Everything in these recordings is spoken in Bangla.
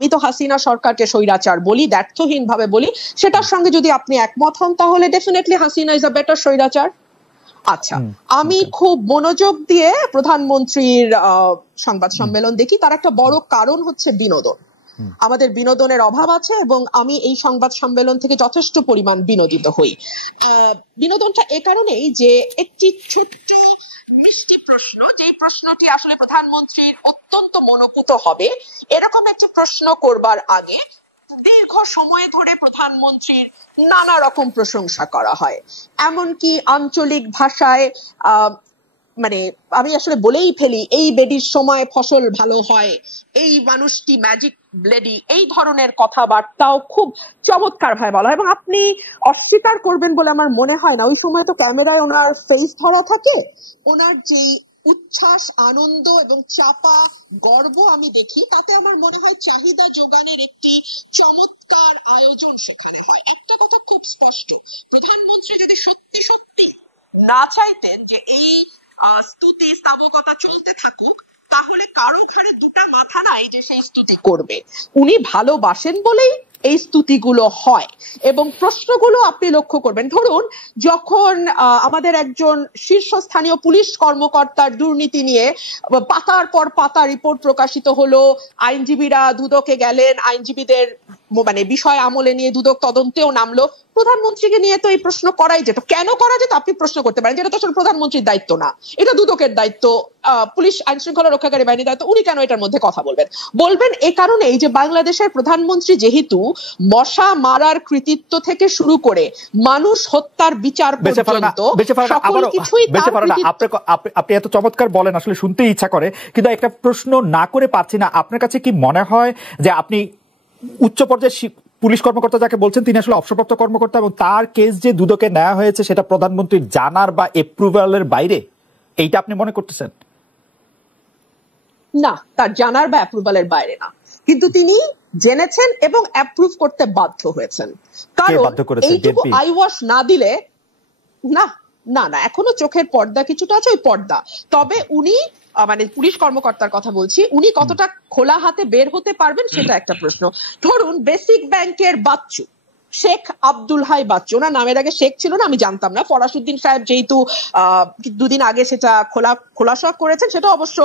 আমি তো হাসিনা সরকারকে স্বৈরাচার বলি, দ্ব্যর্থহীন ভাবে বলি, সেটার সঙ্গে যদি আপনি একমত হন তাহলে definitely Hasina is a better স্বৈরাচার। আচ্ছা, আমি খুব মনোযোগ দিয়ে প্রধানমন্ত্রীর সংবাদ সম্মেলন দেখি, তার একটা বড় কারণ হচ্ছে বিনোদন। আমাদের বিনোদনের অভাব আছে এবং আমি এই সংবাদ সম্মেলন থেকে যথেষ্ট পরিমাণ বিনোদিত হই। বিনোদনটা এ কারণেই যে একটি ছোট্ট মিষ্টি প্রশ্ন, যে প্রশ্নটি আসলে প্রধানমন্ত্রীর অত্যন্ত মনোপুত হবে, এরকম একটি প্রশ্ন করবার আগে দীর্ঘ সময় ধরে প্রধানমন্ত্রীর নানা রকম প্রশংসা করা হয়, এমনকি আঞ্চলিক ভাষায় মানে আমি আসলে বলেই ফেলি, এই বেডির সময় ফসল ভালো হয়, এই মানুষটি ম্যাজিক লেডি, এই ধরনের কথাবার্তাও খুব চমৎকার ভাবে বলা হয়। এবং আপনি অস্বীকার করবেন বলে আমার মনে হয় না, ওই সময় তো ক্যামেরায় ওনার ফেস ধরা থাকে, ওনার যেই উচ্ছ্বাস, আনন্দ এবং চাপা গর্ব আমি দেখি, তাতে আমার মনে হয় চাহিদা যোগানের একটি চমৎকার আয়োজন সেখানে হয়। একটা কথা খুব স্পষ্ট, প্রধানমন্ত্রী যদি সত্যি সত্যি না চাইতেন যে এই স্তুতি স্তাবকতা চলতে থাকুক, তাহলে কারো ঘরে দুটা মাথা নাই যে সেই স্তুতি করবে। উনি ভালোবাসেন বলেই এই স্তুতিগুলো হয়। এবং প্রশ্নগুলো আপনি লক্ষ্য করবেন, ধরুন যখন আমাদের একজন শীর্ষস্থানীয় পুলিশ কর্মকর্তার দুর্নীতি নিয়ে পাতার পর পাতা রিপোর্ট প্রকাশিত হলো, আইনজীবীরা দুদকে গেলেন, আইনজীবীদের মানে বিষয় আমলে নিয়ে দুদক তদন্তেও নামলো, প্রধানমন্ত্রীকে নিয়ে তো এই প্রশ্ন করাই যেত। কেন করা যেত আপনি প্রশ্ন করতে পারেন, যেটা তো আসলে প্রধানমন্ত্রীর দায়িত্ব না, এটা দুদকের দায়িত্ব, পুলিশ আইন শৃঙ্খলা রক্ষাকারী বাহিনীর দায়িত্ব, উনি কেন এটার মধ্যে কথা বলবেন? এ কারণেই যে বাংলাদেশের প্রধানমন্ত্রী যেহেতু মশা মারার কৃতিত্ব থেকে শুরু করে মানুষ হত্যার বিচার পর্যন্ত সকল কিছুই আপনি এত চমৎকার বলেন, আসলে শুনতে ইচ্ছা করে, কিন্তু একটা প্রশ্ন না করে পারছি না। আপনার কাছে কি মনে হয় যে আপনি উচ্চ পর্যায়ে পুলিশ কর্মকর্তা যাকে বলছেন তিনি আসলে অবসরপ্রাপ্ত কর্মকর্তা, এবং তার কেস যে দুদকে নেওয়া হয়েছে সেটা প্রধানমন্ত্রীর জানার বা এপ্রুভালের বাইরে, এইটা আপনি মনে করতেছেন? না, তার জানার বা অ্যাপ্রুভালের বাইরে না, কিন্তু তিনি জেনেছেন এবং অ্যাপ্রুভ করতে বাধ্য হয়েছেন। কারণ এইটুকু আইওয়াশ না দিলে না না না এখনো চোখের পর্দা কিছুটা আছে, ওই পর্দা। তবে উনি মানে পুলিশ কর্মকর্তার কথা বলছি, উনি কতটা খোলা হাতে বের হতে পারবেন সেটা একটা প্রশ্ন। ধরুন বেসিক ব্যাংকের বাচ্চু শেখ আব্দুল হাই বাচ্চু, ওনার নামের আগে শেখ ছিল না, আমি জানতাম না, ফরাসউদ্দিন সাহেব যেহেতু দুদিন আগে সেটা খোলাসা করেছেন, সেটা অবশ্য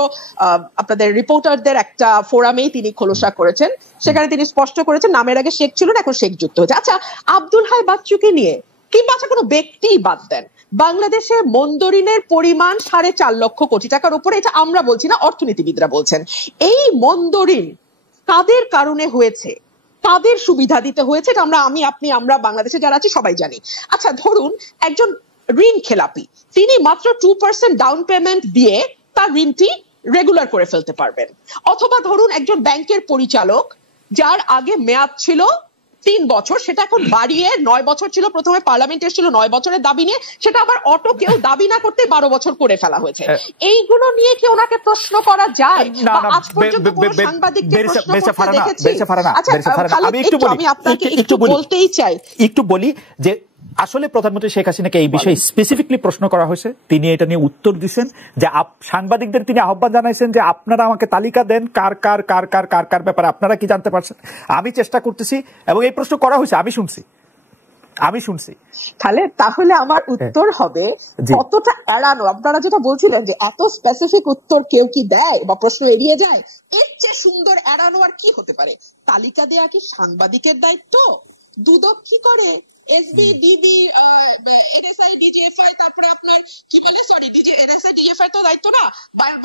আপনাদের রিপোর্টারদের একটা ফোরামেই তিনি খোলাসা করেছেন, সেখানে তিনি স্পষ্ট করেছেন নামের আগে শেখ ছিল না, এখন শেখ যুক্ত হয়েছে। আচ্ছা, আব্দুল হাই বাচ্চুকে নিয়ে কিংবা আচ্ছা কোনো ব্যক্তি বাদ দেন, বাংলাদেশে মন্দরিনের পরিমাণ 4.5 লক্ষ কোটি টাকার উপরে, এটা আমরা বলছি না, অর্থনীতিবিদরা বলছেন। এই মন্দরিন কাদের কারণে হয়েছে, কাদের সুবিধা দিতে হয়েছে, এটা আমরা বাংলাদেশে যারা আছি সবাই জানি। আচ্ছা, ধরুন একজন ঋণ খেলাপি, তিনি মাত্র 2% ডাউন পেমেন্ট দিয়ে তার ঋণটি রেগুলার করে ফেলতে পারবেন। অথবা ধরুন একজন ব্যাংকের পরিচালক যার আগে মেয়াদ ছিল 3 বছর, সেটা এখন বাড়িয়ে 9 বছর ছিল, প্রথমে পার্লামেন্ট এসেছিল 9 বছরের দাবি নিয়ে, সেটা আবার অটো কেউ দাবি না করতে 12 বছর করে ফেলা হয়েছে। এইগুলো নিয়ে কি ওনাকে প্রশ্ন করা যায়? আজ পর্যন্ত কোনো সাংবাদিককে প্রশ্ন করতে দেখেছি? আচ্ছা, আমি আপনাকে একটু বলতেই চাই, একটু বলি যে আসলে প্রধানমন্ত্রী শেখ হাসিনাকে এই বিষয়ে স্পেসিফিকলি প্রশ্ন করা হয়েছে, তিনি এটা নিয়ে উত্তর দিচ্ছেন যে সাংবাদিকদের তিনি আহ্বান জানাইছেন যে আপনারা আমাকে তালিকা দেন কার কার কার কার কার কার ব্যাপারে আপনারা কি জানতে পারছেন, আমি চেষ্টা করতেছি, এবং এই প্রশ্ন করা হয়েছে, আমি শুনছি। তাহলে আমার উত্তর হবে কতটা এড়ানো। আপনারা যেটা বলছিলেন যে এত স্পেসিফিক উত্তর কেউ কি দেয় বা প্রশ্ন এড়িয়ে যায়, এর চেয়ে সুন্দর এড়ানো আর কি হতে পারে? তালিকা দেয়া কি সাংবাদিকের দায়িত্ব? দুদক কি করে? এসবি, ডিবি, এনএসআই, ডিজিএফআই, তারপরে আপনার কি বলে, সরি, এনএসআই, ডিজিএফআই তো দায়িত্ব না,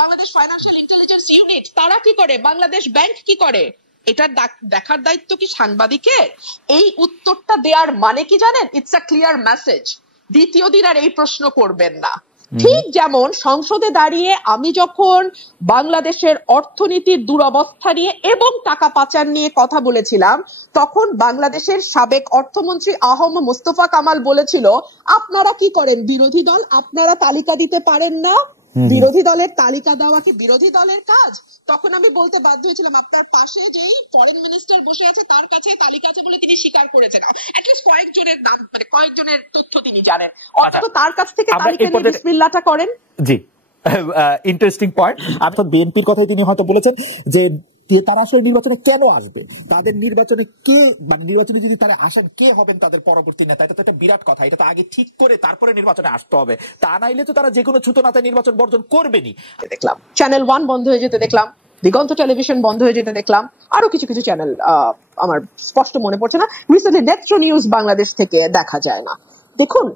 বাংলাদেশ ফাইন্যান্সিয়াল ইন্টেলিজেন্স ইউনিট তারা কি করে, বাংলাদেশ ব্যাংক কি করে, এটা দেখার দায়িত্ব কি সাংবাদিকের? এই উত্তরটা দেওয়ার মানে কি জানেন? ইটস আ ক্লিয়ার মেসেজ, দ্বিতীয় দিন আর এই প্রশ্ন করবেন না। ঠিক যেমন সংসদে দাঁড়িয়ে আমি যখন বাংলাদেশের অর্থনীতির দুরবস্থা নিয়ে এবং টাকা পাচার নিয়ে কথা বলেছিলাম, তখন বাংলাদেশের সাবেক অর্থমন্ত্রী আহম মোস্তফা কামাল বলেছিল, আপনারা কি করেন বিরোধী দল, আপনারা তালিকা দিতে পারেন না, বিরোধী দলের তালিকা দেওয়া কি বিরোধী দলের কাজ? তখন আমি বলতে বাধ্য হয়েছিলাম, আপনার পাশে যেই ফরেন মিনিস্টার বসে আছে তার কাছে তালিকা আছে বলে তিনি স্বীকার করেছেন, অ্যাটলিস্ট কয়েকজনের নাম, মানে কয়েকজনের তথ্য তিনি জানেন, অথচ তার কাছ থেকে তালিকা নিয়ে বিসমিল্লাহটা করেন। জি, ইন্টারেস্টিং পয়েন্ট। আপনার বিএনপির কথাই তিনি হয়তো বলেছেন যে তারা আসলে নির্বাচনে কেন আসবে, তাদের নির্বাচনে কে, মানে নির্বাচনে যদি তারা আসেন কে হবেন তাদের পরবর্তী নেতা, এটা তো একটা বিরাট কথা। এটা তো আগে ঠিক করে তারপরে নির্বাচনে আসতে হবে, তা নাইলে তো তারা যে কোনো ছুতোনাতে নির্বাচন বর্জন করবেনি। দেখলাম চ্যানেল 1 বন্ধ হয়ে যেতে দেখলাম, দিগন্ত টেলিভিশন বন্ধ হয়ে যেতে দেখলাম, আরো কিছু কিছু চ্যানেল আমার স্পষ্ট মনে পড়ছে না, রিসেন্টলি নেত্র নিউজ বাংলাদেশ থেকে দেখা যায় না। দেখুন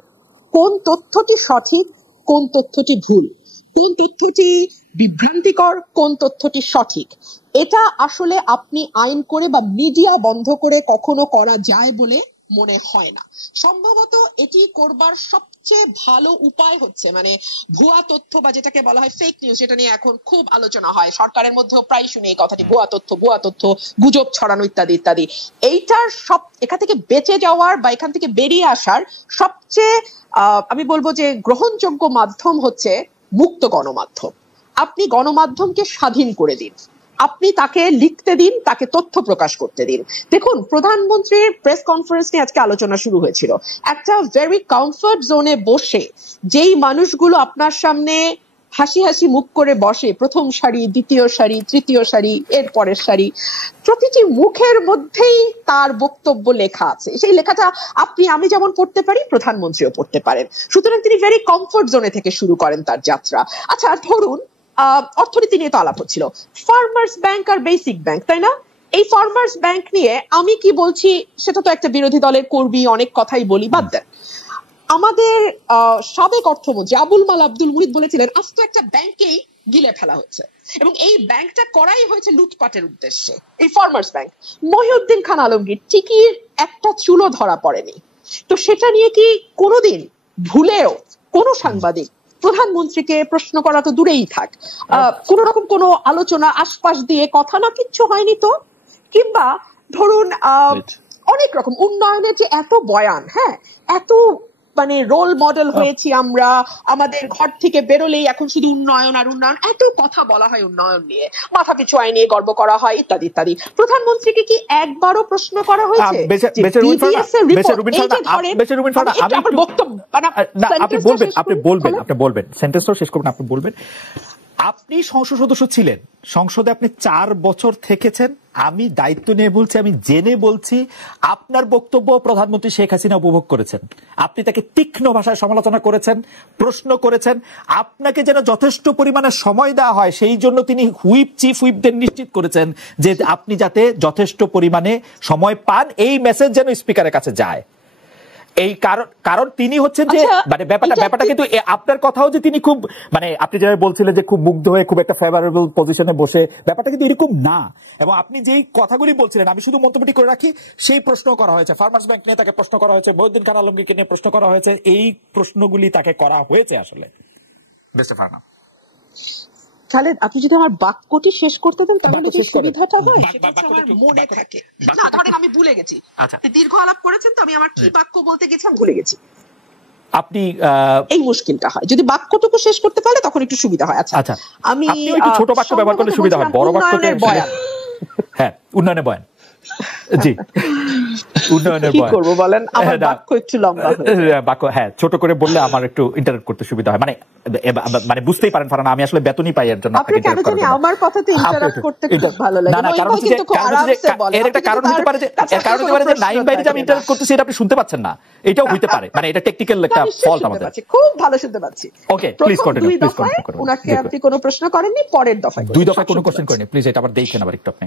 কোন তথ্যটি সঠিক, কোন তথ্যটি ভুল, কোন তথ্যটি বিভ্রান্তিকর, কোন তথ্যটি সঠিক, এটা আসলে আপনি আইন করে বা মিডিয়া বন্ধ করে কখনো করা যায় বলে মনে হয় না। সম্ভবত এটি করবার সবচেয়ে ভালো উপায় হচ্ছে মানে ভুয়া তথ্য বা যেটাকে বলা হয় ফেক নিউজ, এটা নিয়ে এখন খুব আলোচনা হয়, সরকারের মধ্যেও প্রায় শুনে এই কথাটি, ভুয়া তথ্য, গুজব ছড়ানো ইত্যাদি ইত্যাদি। এইটার সব এখান থেকে বেঁচে যাওয়ার বা এখান থেকে বেরিয়ে আসার সবচেয়ে আমি বলবো যে গ্রহণযোগ্য মাধ্যম হচ্ছে মুক্ত গণমাধ্যম। আপনি গণমাধ্যমকে স্বাধীন করে দিন, আপনি তাকে লিখতে দিন, তাকে তথ্য প্রকাশ করতে দিন। দেখুন প্রধানমন্ত্রীর প্রেস কনফারেন্স নিয়ে আজকে আলোচনা শুরু হয়েছিল, একটা ভেরি কমফর্ট জোনে বসে যেই মানুষগুলো আপনার সামনে হাসি হাসি মুখ করে বসে, প্রথম সারি, দ্বিতীয় সারি, তৃতীয় সারি, এর পরের সারি, প্রতিটি মুখের মধ্যেই তার বক্তব্য লেখা আছে। সেই লেখাটা আপনি আমি যেমন পড়তে পারি, প্রধানমন্ত্রীও পড়তে পারেন। সুতরাং তিনি ভেরি কমফর্ট জোনে থেকে শুরু করেন তার যাত্রা। আচ্ছা ধরুন অর্থনীতি নিয়ে তো আলাপ হচ্ছিল, ফার্মার্স ব্যাংক আর বেসিক ব্যাংক, তাই না? এই ফার্মার্স ব্যাংক নিয়ে আমি কি বলছি সেটা তো একটা বিরোধী দলের কর্মী অনেক কথাই বলি, বাদ দেন। আমাদের সাবেক অর্থমন্ত্রী আবুল মাল আব্দুল মুহিত বলেছিলেন আস্ত একটা ব্যাংকেই গিলে ফেলা হচ্ছে এবং এই ব্যাংকটা করাই হয়েছে লুটপাটের উদ্দেশ্যে, এই ফার্মার্স ব্যাংক। মহিউদ্দিন খান আলমগীর ঠিকই একটা চুলো ধরা পড়েনি, তো সেটা নিয়ে কি কোনোদিন ভুলেও কোনো সাংবাদিক প্রধানমন্ত্রীকে প্রশ্ন করা তো দূরেই থাক, কোন রকম কোনো আলোচনা আশপাশ দিয়ে কথা না কিচ্ছু হয়নি তো? কিংবা ধরুন অনেক রকম উন্নয়নের যে এত বয়ান, হ্যাঁ এত মানে রোল মডেল হয়েছি আমরা, আমাদের ঘর থেকে বেরোলেই এখন শুধু উন্নয়ন আর উন্নয়ন, এত কথা বলা হয় উন্নয়ন নিয়ে, মাথা পিছু আয় নিয়ে গর্ব করা হয় ইত্যাদি ইত্যাদি। প্রধানমন্ত্রীকে কি একবারও প্রশ্ন করা হয়েছে? আপনি সংসদ সদস্য ছিলেন, সংসদে আপনি 4 বছর থেকেছেন, আমি দায়িত্ব নিয়ে বলছি, আমি জেনে বলছি, আপনার বক্তব্য প্রধানমন্ত্রী শেখ হাসিনা উপভোগ করেছেন। আপনি তাকে তীক্ষ্ণ ভাষায় সমালোচনা করেছেন, প্রশ্ন করেছেন, আপনাকে যেন যথেষ্ট পরিমাণে সময় দেওয়া হয় সেই জন্য তিনি চিফ হুইপদের নিশ্চিত করেছেন যে আপনি যাতে যথেষ্ট পরিমাণে সময় পান, এই মেসেজ যেন স্পিকারের কাছে যায়। এই কারণ তিনি হচ্ছেন যে মানে ব্যাপারটা কিন্তু আপনার কথাও যে তিনি খুব মানে আপনি যেভাবে বলছিলেন যে খুব মুগ্ধ হয়ে খুব একটা ফেভারেবল পজিশনে বসে, ব্যাপারটা কিন্তু এরকম না। এবং আপনি যেই কথাগুলি বলছিলেন আমি শুধু মন্তব্যটি করে রাখি, সেই প্রশ্ন করা হয়েছে, ফার্মার্স ব্যাংক নিয়ে তাকে প্রশ্ন করা হয়েছে, মহিউদ্দিন খান আলমগীরকে নিয়ে প্রশ্ন করা হয়েছে, এই প্রশ্নগুলি তাকে করা হয়েছে আসলে। বেস্ট ফার্মা খালেদ, আপনি যদি আমার বাক্যটি শেষ করতে দেন তাহলে যে সুবিধাটা হয় সেটা আমার মনে থাকে। না ধরেন আমি ভুলে গেছি, দীর্ঘ আলাপ করেছেন তো আমি আমার কি বাক্য বলতে গেছিলাম ভুলে গেছি, আপনি এই মুশকিলটা হয়। যদি বাক্যটুকু শেষ করতে পারলে তখন একটু সুবিধা হয়। আচ্ছা আমি একটু ছোট বাক্য ব্যবহার করলে সুবিধা হয়, বড় বাক্যতে হ্যাঁ উন্নয়নের বয়ান জি উন্নয়নের বয়ান কি করব বলেন, আমার বাক্য একটু লম্বা বাক্য, হ্যাঁ ছোট করে বললে আমার একটু ইন্টারেক্ট করতে সুবিধা হয়, মানে বুঝতেই পারেন ফারহানা আমি আসলে বেতনই পাই এর জন্য আপনাকে ইন্টারেক্ট করার জন্য। আমার কথাতে ইন্টারেক্ট করতে খুব ভালো লাগে। না কারণ হচ্ছে এর একটা কারণ হতে পারে যে নাইম বাইরে যে আমি ইন্টারেক্ট করতেছি এটা আপনি শুনতে পাচ্ছেন না, এটাও হতে পারে, মানে এটা টেকনিক্যাল একটা ফল্ট আমাদের। খুব ভালো শুনতে পাচ্ছি। Okay please continue, please continue করুন। উনাকে আপনি কোনো প্রশ্ন করেননি, পরের দফায় 2 দফায় কোনো কোশ্চেন করেননি, প্লিজ এটা আবার দেখেন আবার একটু আপনি।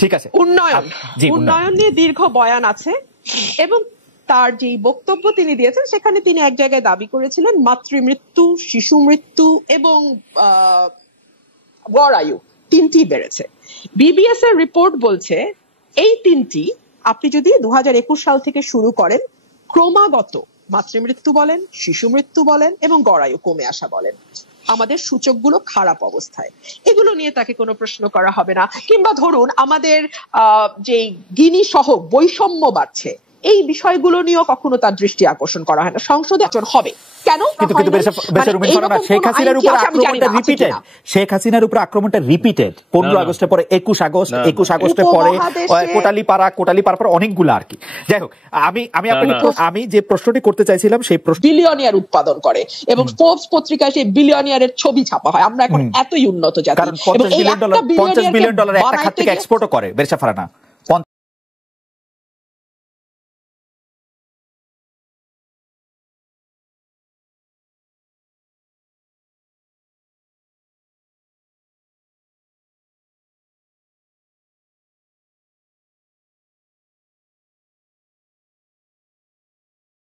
ঠিক আছে, উন্নয়ন নিয়ে দীর্ঘ বয়ান আছে এবং তার যে বক্তব্য তিনি দিয়েছেন সেখানে তিনি এক জায়গায় দাবি করেছিলেন মাতৃমৃত্যু, শিশু মৃত্যু এবং গড় আয়ু 3টি বেড়েছে। বিবিএস এর রিপোর্ট বলছে এই 3টি আপনি যদি 2021 সাল থেকে শুরু করেন ক্রমাগত মাতৃমৃত্যু বলেন, শিশু মৃত্যু বলেন এবং গড় আয়ু কমে আসা বলেন, আমাদের সূচকগুলো খারাপ অবস্থায়, এগুলো নিয়ে তাকে কোনো প্রশ্ন করা হবে না। কিংবা ধরুন আমাদের যে গিনি সহ বৈষম্য বাড়ছে, এই বিষয়গুলো নিয়েও কখনো তার দৃষ্টি আকর্ষণ করা হয় না। সংসদে আচরণ হবে কেন? শেখ হাসিনার উপর আক্রমণটা রিপিটেড 15 আগস্টের পরে 21 আগস্টের পরে কোটালীপাড়া পর অনেকগুলো আর কি। যাই হোক, আমি যে প্রশ্নটি করতে চাইছিলাম সেই প্রশ্ন, বিলিয়নিয়ার উৎপাদন করে এবং ফোর্বস পত্রিকায় সেই বিলিয়নিয়ারের ছবি ছাপা হয়। আমরা এখন এতই উন্নত জাতি, কারণ $50 বিলিয়ন একটা খাত থেকে এক্সপোর্টও করে বেরসা ফারানা।